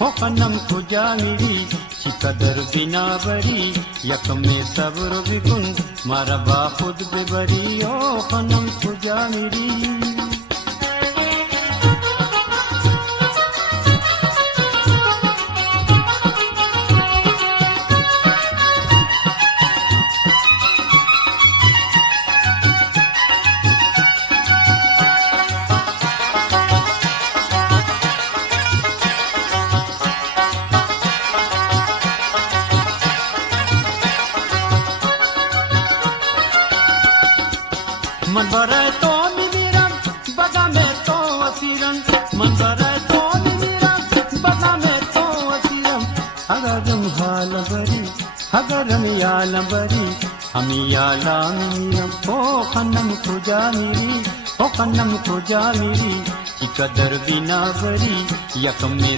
हो खनम खुजा मिरी चिकदर बिना बरी यक में सब्र बिकुन मारा बा खुद बेबरी ओ खनम खुजा मिरी मन भरे तो मिरम बदा में तो असीरम मन भरे तो मिरम बदा में तो असीरम अगरम हाल बरी अगरम याल बरी हम याला मिरम ओ खनम खुजा मिरी ओ खनम खुजा मिरी कदर बिना बरी यक में